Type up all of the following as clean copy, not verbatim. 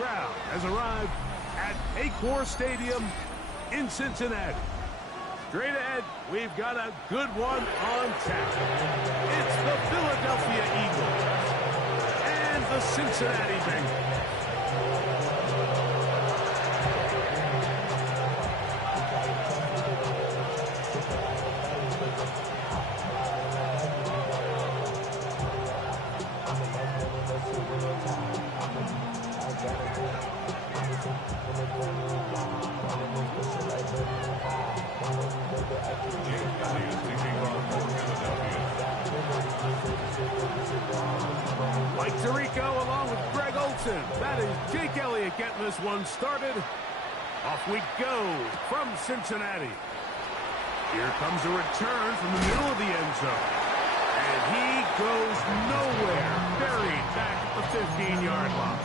crowd has arrived at Acor Stadium in Cincinnati. Straight ahead, we've got a good one on tap. It's the Philadelphia Eagles and the Cincinnati Bengals. Mike Tirico along with Greg Olsen. That is Jake Elliott getting this one started. Off we go from Cincinnati. Here comes a return from the middle of the end zone. And he goes nowhere. Buried back at the 15-yard line.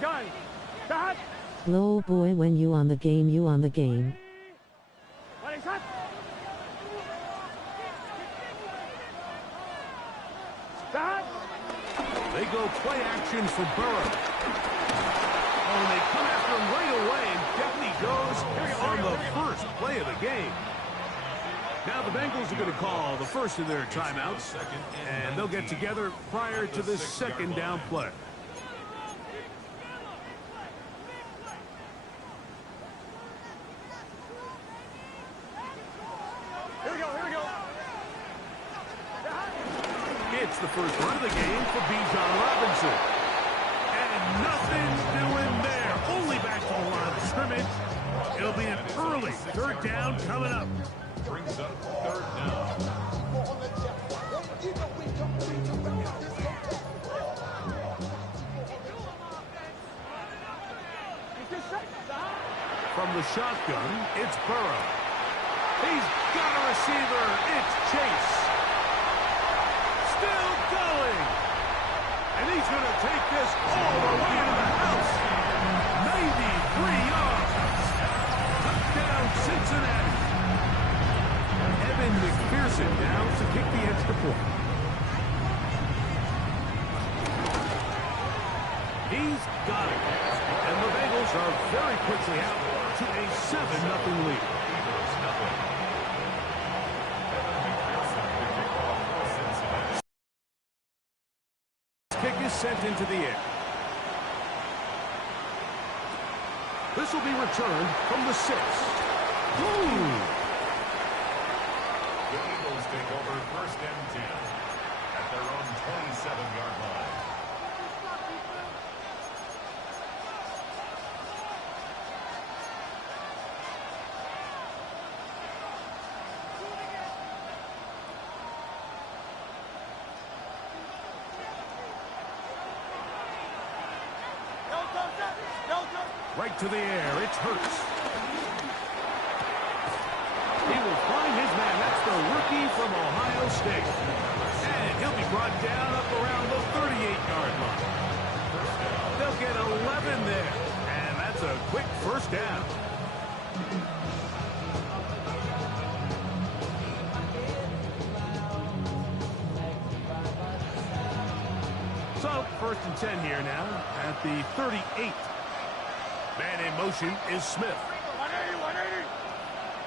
Gun. Low boy, when you on the game, you on the game. They go play action for Burrow. Oh, and they come after him right away, and down he goes on the first play of the game. Now the Bengals are going to call the first of their timeouts, and they'll get together prior to this second down play. It's the first run of the game for Bijan Robinson. And nothing doing there. Only back to the line of scrimmage. It'll be an early third down coming up. Brings up third down. From the shotgun, it's Burrow. He's got a receiver. It's Chase. Still going. And he's going to take this all the way to the house. 93 yards. Touchdown, Cincinnati. Evan McPherson down to kick the extra point. He's got it. And the Bengals are very quickly out to a 7-0 lead. Kick is sent into the air. This will be returned from the 6. The Eagles take over first and 10 at their own 27-yard line. Right to the air, it's Hurts. He will find his man. That's the rookie from Ohio State. And he'll be brought down up around the 38-yard line. They'll get 11 there. And that's a quick first down. So, first and 10 here now at the 38. Man in motion is Smith. 180.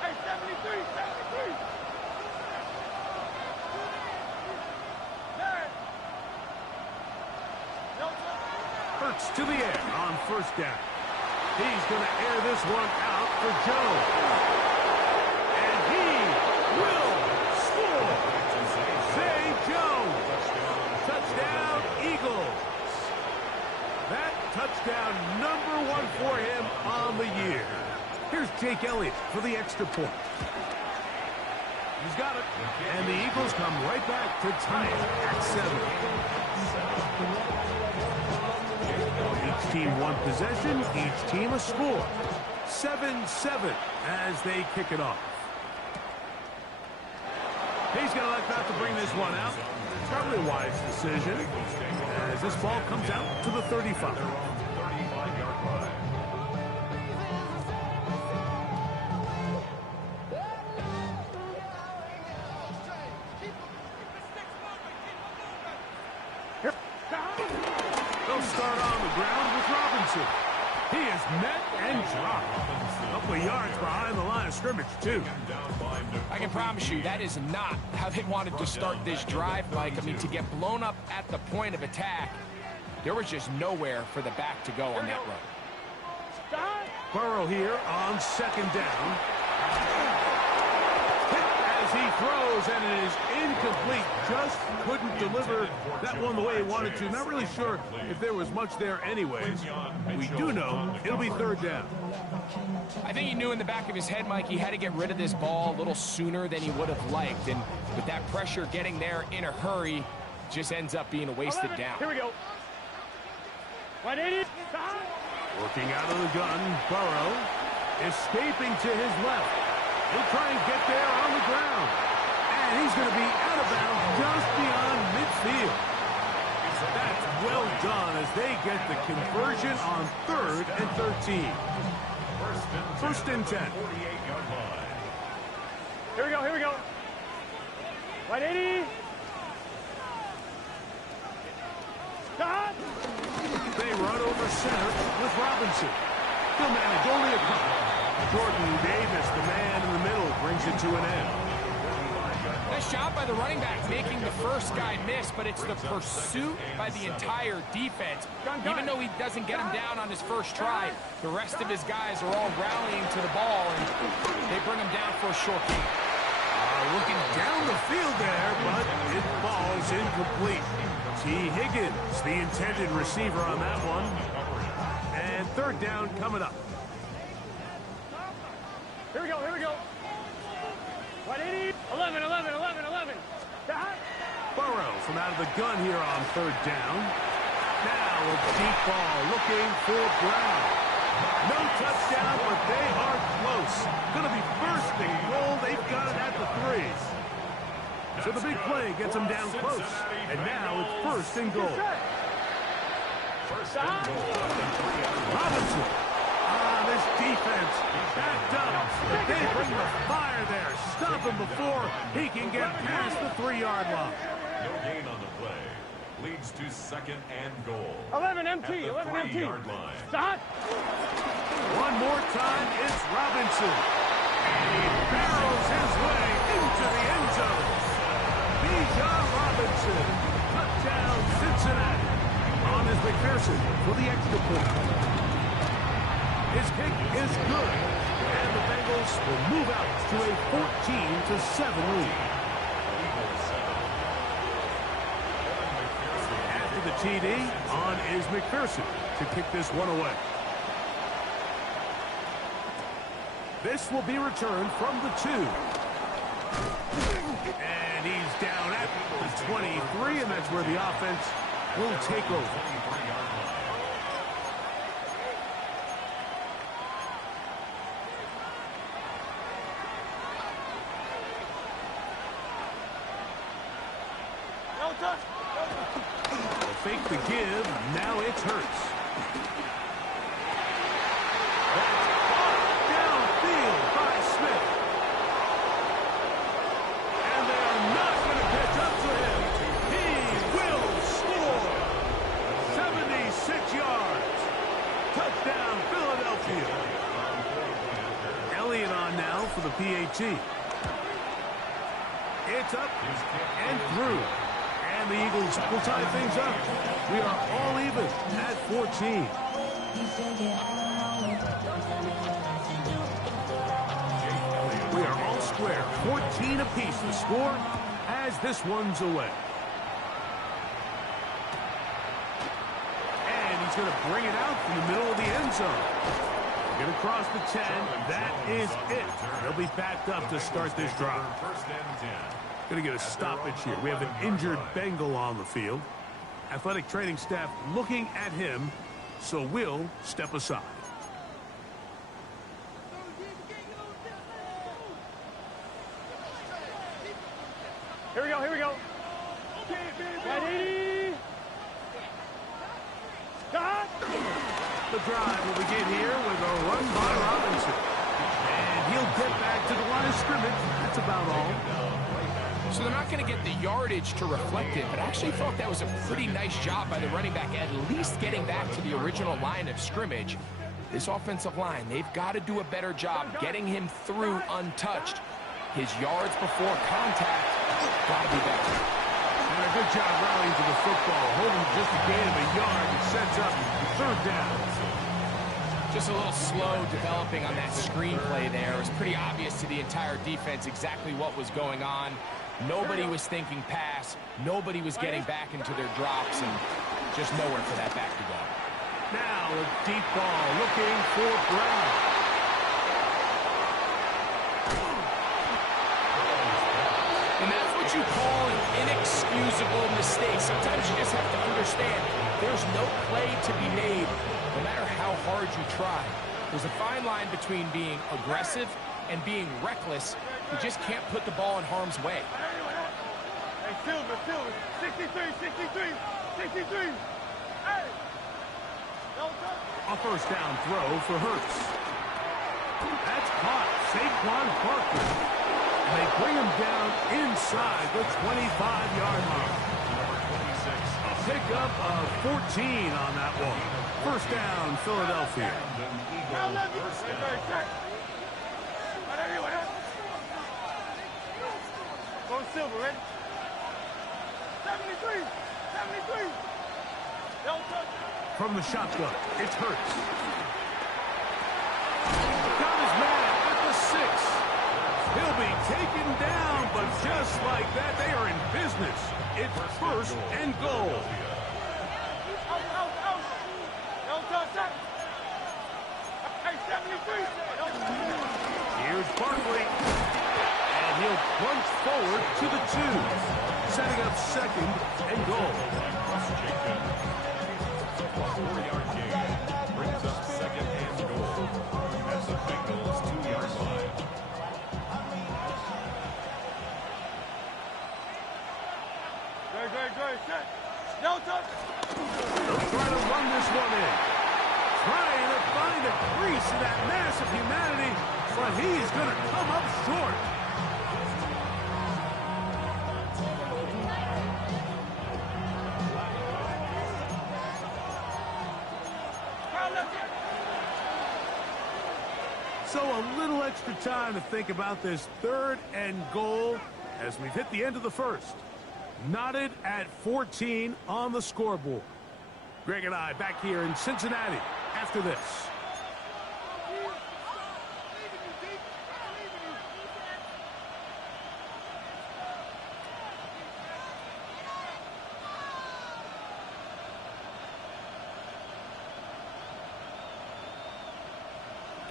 Hey, 73. Hurts to the air on first down. He's going to air this one out for Jones. And he will score. Zay Jones. Touchdown, Eagles. That touchdown #1 for him on the year. Here's Jake Elliott for the extra point. He's got it. And the Eagles come right back to tie it at 7. Each team one possession, each team a score. 7-7 as they kick it off. He's going to elect not to bring this one out. Probably a wise decision as this ball comes out to the 35. Their own 35-yard line. They'll start on the ground with Robinson. He is met and dropped. A couple of yards behind the line of scrimmage, too. I can promise you that is not how they wanted to start this drive, Mike. I mean, to get blown up at the point of attack, there was just nowhere for the back to go on that run. Burrow here on second down. Hit as he throws, and it is incomplete. Just couldn't deliver that one the way he wanted to. Not really sure if there was much there anyways. We do know it'll be third down. I think he knew in the back of his head, Mike, he had to get rid of this ball a little sooner than he would have liked. And with that pressure getting there in a hurry, just ends up being a wasted down. Here we go. 180. Working out of the gun, Burrow escaping to his left. He'll try and get there on the ground. And he's going to be out of bounds just beyond midfield. That's well done as they get the conversion on 3rd and 13. First and 10. 48-yard line. Here we go. Here we go. 180. Stop. They run over center with Robinson. Gomanigolia comes. Jordan Davis, the man in the middle, brings it to an end. Nice job by the running back making the first guy miss, but it's the pursuit by the entire defense. Even though he doesn't get him down on his first try, the rest of his guys are all rallying to the ball, and they bring him down for a short gain. Looking down the field there, but it falls incomplete. T. Higgins, the intended receiver on that one. And third down coming up. Here we go. Here we go. 180. 11, 11, 11, 11. Stop. Burrow from out of the gun here on third down. Now a deep ball looking for Brown. No touchdown, but they are close. Going to be first and goal. They've got it at the 3. So the big play gets them down close. And now it's first and goal. Robinson. This defense backed up. They bring the fire there. Stop him before he can get past the 3-yard line. No gain on the play. Leads to second and goal. 11 At MT. the 11 MT. 3-yard line. Stop. One more time, it's Robinson. And he barrels his way into the end zone. Bijan Robinson. Touchdown, Cincinnati. On is McPherson for the extra point. His kick is good. And the Bengals will move out to a 14-7 lead. After the TD, on is McPherson to kick this one away. This will be returned from the 2. And he's down at the 23, and that's where the offense will take over. They'll fake the give. Now it's Hurts. That's caught downfield by Smith. And they are not going to catch up to him. He will score. 76 yards. Touchdown, Philadelphia. Elliott on now for the PAT. It's up and through. And the Eagles will tie things up. We are all even at 14. We are all square. 14 apiece the score as this one's away. And he's going to bring it out from the middle of the end zone. Get across the 10. That is it. They'll be backed up to start this drive. First and 10. Going to get a stoppage here. We have an injured Bengal on the field. Athletic training staff looking at him, so we'll step aside. Here we go. Here we go. 180. Stop. The drive will begin here with a run by Robinson. And he'll get back to the line of scrimmage. That's about all. So they're not going to get the yardage to reflect it, but I actually thought that was a pretty nice job by the running back, at least getting back to the original line of scrimmage. This offensive line, they've got to do a better job getting him through untouched. His yards before contact got to be better. And a good job rallying to the football, holding just a gain of a yard and sets up third down. Just a little slow developing on that screenplay there. It was pretty obvious to the entire defense exactly what was going on. Nobody was thinking pass. Nobody was getting back into their drops, and just nowhere for that back to go. Now a deep ball looking for Brown. And that's what you call an inexcusable mistake. Sometimes you just have to understand there's no play to be made, no matter how hard you try. There's a fine line between being aggressive and being reckless. You just can't put the ball in harm's way. Hey, Silver, 63. Hey! A first down throw for Hurts. That's caught. Saquon Barkley. And they bring him down inside the 25-yard line. A pickup of 14 on that one. First down, Philadelphia. Go Silver, ready? 73. From the shotgun, it's Hurts. Got his man at the 6. He'll be taken down, but just like that, they are in business. It's first and goal. Hey, 73. Here's Barkley. And he'll plunge forward to the 2. Setting up second and goal. 4-yard gain brings up second and goal at the Bengals 2-yard line. Good. Set. No touch. They'll try to run this one in. Trying to find a crease in that mass of humanity, but he's going to come up short. So a little extra time to think about this third and goal as we've hit the end of the first. Knotted at 14 on the scoreboard. Greg and I back here in Cincinnati after this.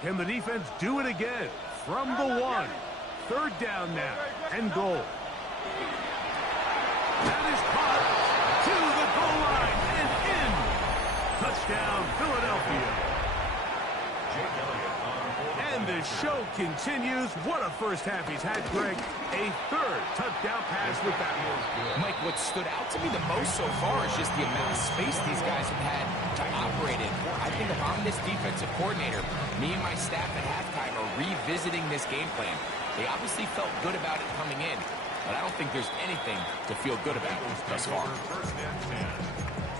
Can the defense do it again? From the 1. Third down now and goal. That is caught to the goal line and in. Touchdown, Philadelphia. And the show continues. What a first half he's had, Greg. A third touchdown pass with that one. Mike, what stood out to me the most so far is just the amount of space these guys have had to operate in. I think if I'm this defensive coordinator, me and my staff at halftime are revisiting this game plan. They obviously felt good about it coming in, but I don't think there's anything to feel good about thus far. First and 10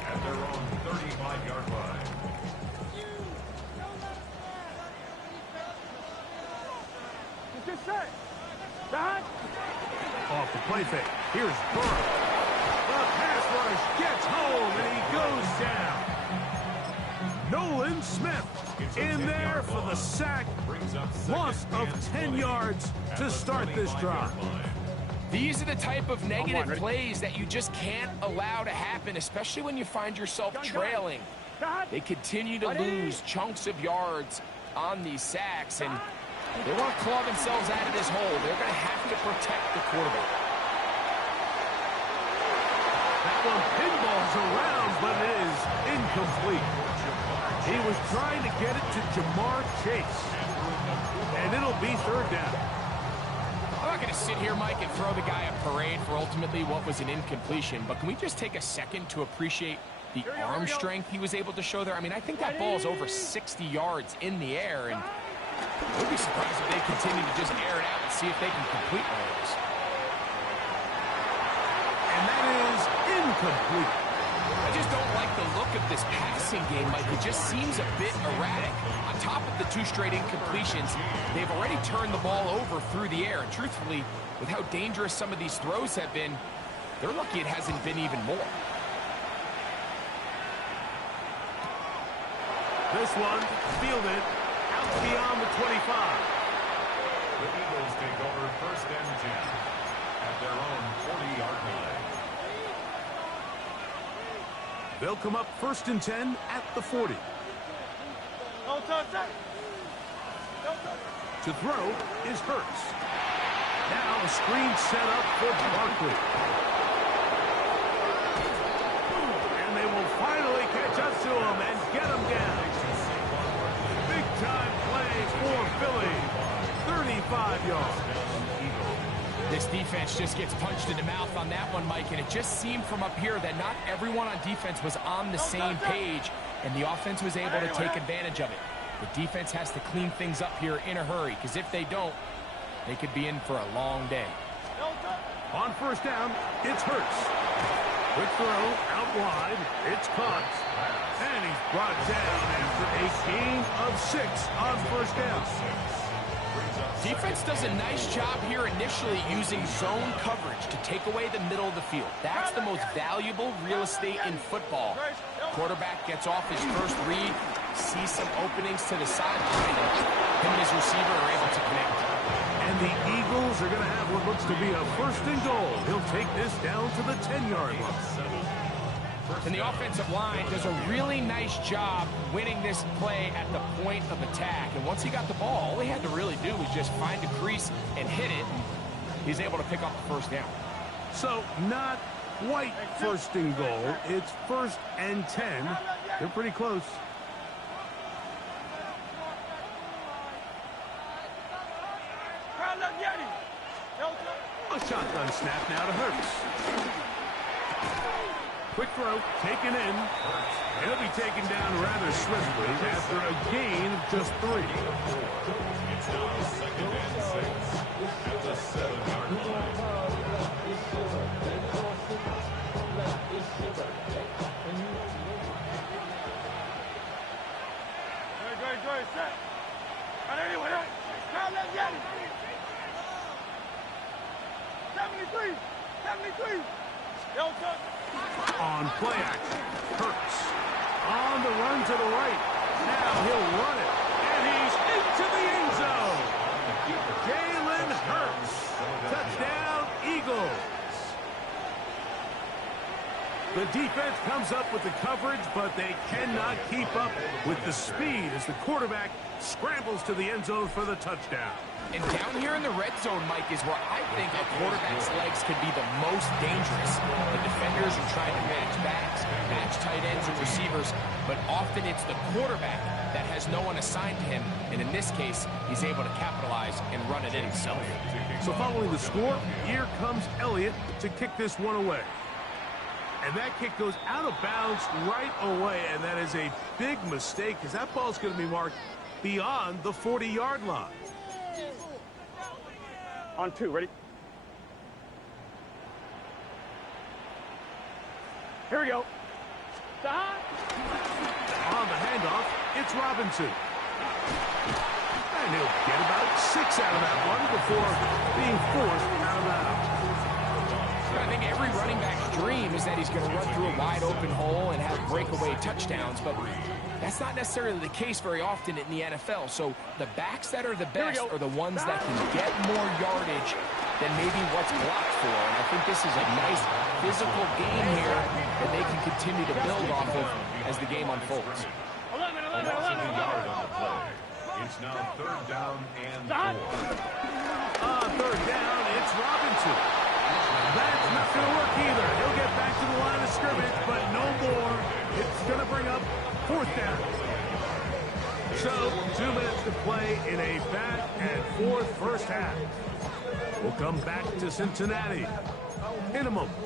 at their own 35-yard line. Just set. Behind. Off the play fake. Here's Burrow. The pass rush gets home, and he goes down. Nolan Smith in there for the sack. Loss of 10 yards to start this drive. These are the type of negative plays that you just can't allow to happen, especially when you find yourself trailing. They continue to lose chunks of yards on these sacks, and they want to claw themselves out of this hole. They're going to have to protect the quarterback. That one pinballs around, but it is incomplete. He was trying to get it to Jamar Chase. And it'll be third down. I'm not going to sit here, Mike, and throw the guy a parade for ultimately what was an incompletion, but can we just take a second to appreciate the arm strength he was able to show there. I mean, I think that ball is over 60 yards in the air, and I would be surprised if they continue to just air it out and see if they can complete one of those. And that is incomplete. I just don't like the look of this passing game, Mike. It just seems a bit erratic. On top of the 2 straight incompletions, they've already turned the ball over through the air. And truthfully, with how dangerous some of these throws have been, they're lucky it hasn't been even more. This one fielded out beyond the 25. The Eagles take over first and 10 at their own 40-yard line. They'll come up first and 10 at the 40. To throw is Hurts. Now the screen set up for Barkley. And they will finally catch up to him and get him down. Big time play for Philly. 35 yards. This defense just gets punched in the mouth on that one, Mike, and it just seemed from up here that not everyone on defense was on the same page, and the offense was able to take advantage of it. The defense has to clean things up here in a hurry, because if they don't, they could be in for a long day. On first down, it's Hurts. Quick throw, out wide, it's caught. And he's brought down after a gain of 6 on first down. Defense does a nice job here initially using zone coverage to take away the middle of the field. That's the most valuable real estate in football. Quarterback gets off his first read, sees some openings to the sideline, and him and his receiver are able to connect. And the Eagles are going to have what looks to be a first and goal. He'll take this down to the 10-yard line. And the offensive line does a really nice job winning this play at the point of attack. And once he got the ball, all he had to really do was just find a crease and hit it. And he's able to pick up the first down. So not quite first and goal. It's first and 10. They're pretty close. A shotgun snap now to Hurts. Quick throw, taken in. He'll be taken down rather swiftly after a gain of just 3. It's now second and 6 at the 7-yard line. On play action, Hurts. On the run to the right. Now he'll run it. And he's into the end zone. Jalen Hurts. Touchdown, Eagles. The defense comes up with the coverage, but they cannot keep up with the speed as the quarterback scrambles to the end zone for the touchdown. And down here in the red zone, Mike, is where I think a quarterback's legs could be the most dangerous. The defenders are trying to match backs, match tight ends and receivers, but often it's the quarterback that has no one assigned to him, and in this case, he's able to capitalize and run it in himself. So following the score, here comes Elliott to kick this one away. And that kick goes out of bounds right away, and that is a big mistake because that ball's going to be marked beyond the 40-yard line. On 2, ready? Here we go. Stop. On the handoff, it's Robinson. And he'll get about 6 out of that one before being forced out of bounds. I think every running back's dream is that he's going to run through a wide-open hole and have breakaway touchdowns, but that's not necessarily the case very often in the NFL. So the backs that are the best are the ones that can get more yardage than maybe what's blocked for. And I think this is a nice physical game here that they can continue to build off of as the game unfolds. 11. Yard on the play. It's now third down and 4. Third down, it's Robinson. That's not going to work either. He'll get back to the line of scrimmage, but no more. It's going to bring up fourth down. So, 2 minutes to play in a back and forth first half. We'll come back to Cincinnati in a moment.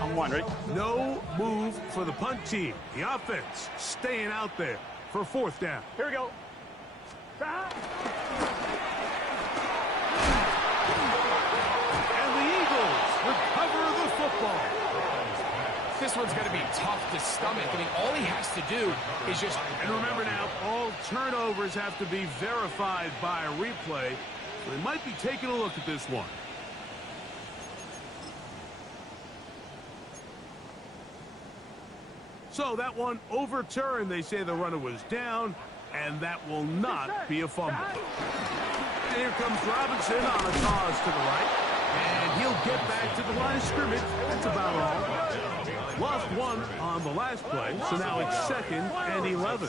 I'm one, ready? No move for the punt team. The offense staying out there for fourth down. Here we go. Stop. And the Eagles recover the football. This one's going to be tough to stomach. I mean, all he has to do is just... And remember now, all turnovers have to be verified by a replay. So they might be taking a look at this one. So that one overturned. They say the runner was down, and that will not be a fumble. And here comes Robinson on a toss to the right. And he'll get back to the line of scrimmage. That's about all. Lost one on the last play, so now it's 2nd and 11.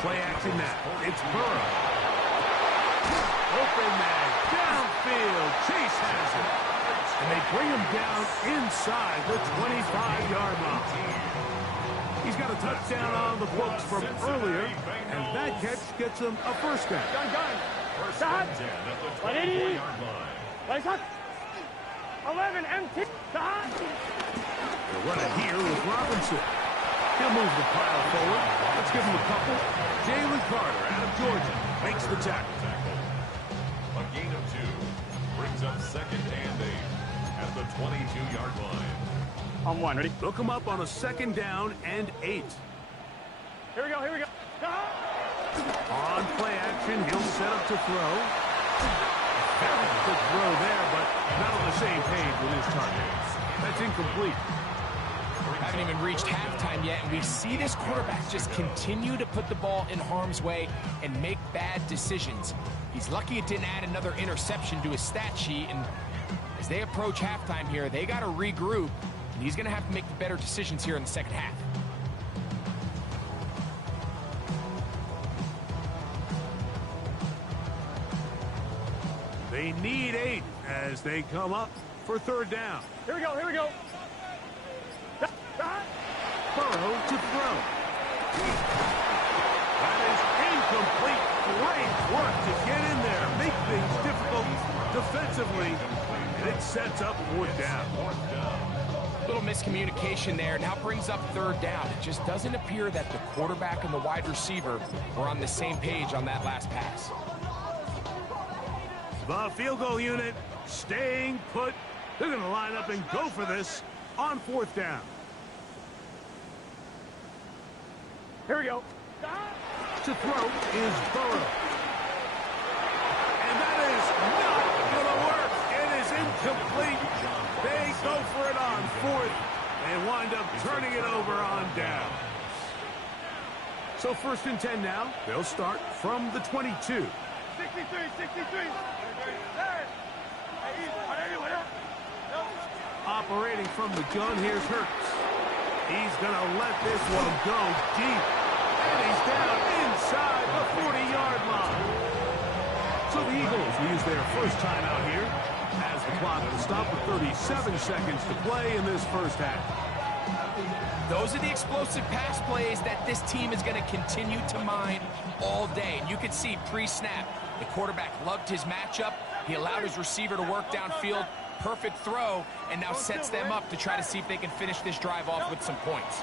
Play action now. It's Burrow. Open man downfield. Chase has it. And they bring him down inside the 25-yard line. He's got a touchdown on the books from earlier, and that catch gets him a first down. Gun. Stop. 180. Play shot. 11 empty. Stop. They're running here with Robinson. He'll move the pile forward. Let's give him a couple. Jalen Carter out of Georgia makes the tackle. A gain of 2 brings up 2nd and 8 at the 22-yard line. I'm one, ready? Look him up on a 2nd down and 8. Here we go. Stop. On play action, he'll set up to throw. Very good throw there, but not on the same page with his target. That's incomplete. Haven't even reached halftime yet, and we see this quarterback just continue to put the ball in harm's way and make bad decisions. He's lucky it didn't add another interception to his stat sheet, and as they approach halftime here, they got to regroup, and he's going to have to make the better decisions here in the second half. They need 8 as they come up for 3rd down. Here we go. Stop. Burrow to throw. That is incomplete. Great work to get in there, make things difficult defensively, and it sets up 4th down. Little miscommunication there. Now brings up 3rd down. It just doesn't appear that the quarterback and the wide receiver were on the same page on that last pass. The field goal unit staying put. They're going to line up and go for this on 4th down. Here we go. To throw is Burrow. And that is not going to work. It is incomplete. They go for it on 4th and wind up turning it over on down. So 1st and 10 now. They'll start from the 22. 63. Operating from the gun, here's Hurts. He's going to let this one go deep. And he's down inside the 40-yard line. So the Eagles use their first timeout here as the clock will stop with 37 seconds to play in this first half. Those are the explosive pass plays that this team is going to continue to mine all day. And you could see pre-snap, the quarterback loved his matchup. He allowed his receiver to work downfield. Perfect throw, and now sets them up to try to see if they can finish this drive off with some points.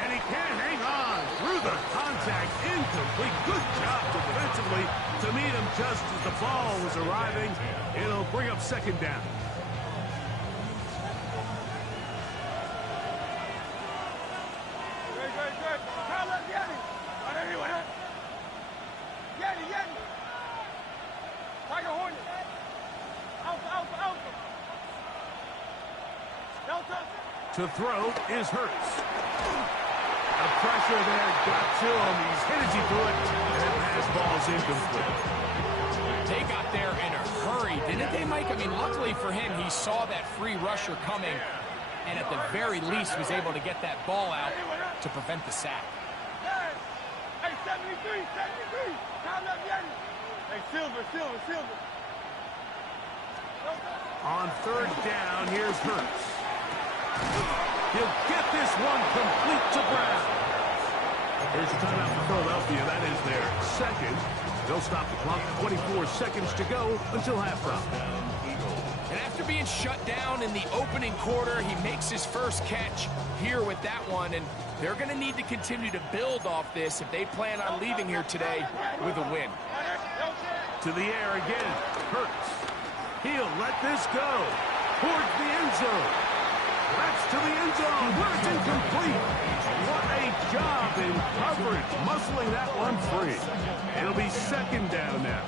And he can't hang on through the contact. Incomplete. Good job defensively to meet him just as the ball was arriving. It'll bring up 2nd down. To throw is Hurts. The pressure there got to him. He's hit as he threw it, and the pass ball's incomplete. They got there in a hurry, didn't they, Mike? I mean, luckily for him, he saw that free rusher coming, and at the very least was able to get that ball out to prevent the sack. Hey, 73. Hey, Silver. On 3rd down, here's Hurts. He'll get this one complete to Brown. Here's a timeout for Philadelphia. That is their 2nd. They'll stop the clock. 24 seconds to go until halftime. And after being shut down in the opening quarter, he makes his first catch here with that one. And they're going to need to continue to build off this if they plan on leaving here today with a win. To the air again. Hurts. He'll let this go. Towards the end zone. That's to the end zone where it's incomplete. What a job in coverage, muscling that one free. It'll be second down now.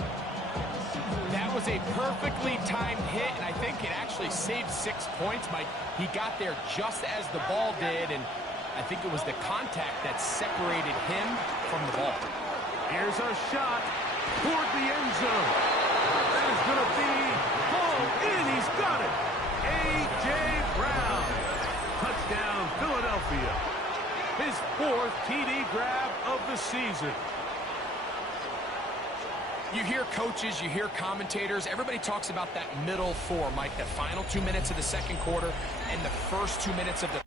That was a perfectly timed hit, and I think it actually saved 6 points, Mike. He got there just as the ball did, and I think it was the contact that separated him from the ball. Here's a shot toward the end zone. That is going to be pulled in. He's got it. A.J. Brown. Touchdown, Philadelphia. His 4th TD grab of the season. You hear coaches, you hear commentators, everybody talks about that middle 4, Mike, the final 2 minutes of the second quarter and the first 2 minutes of the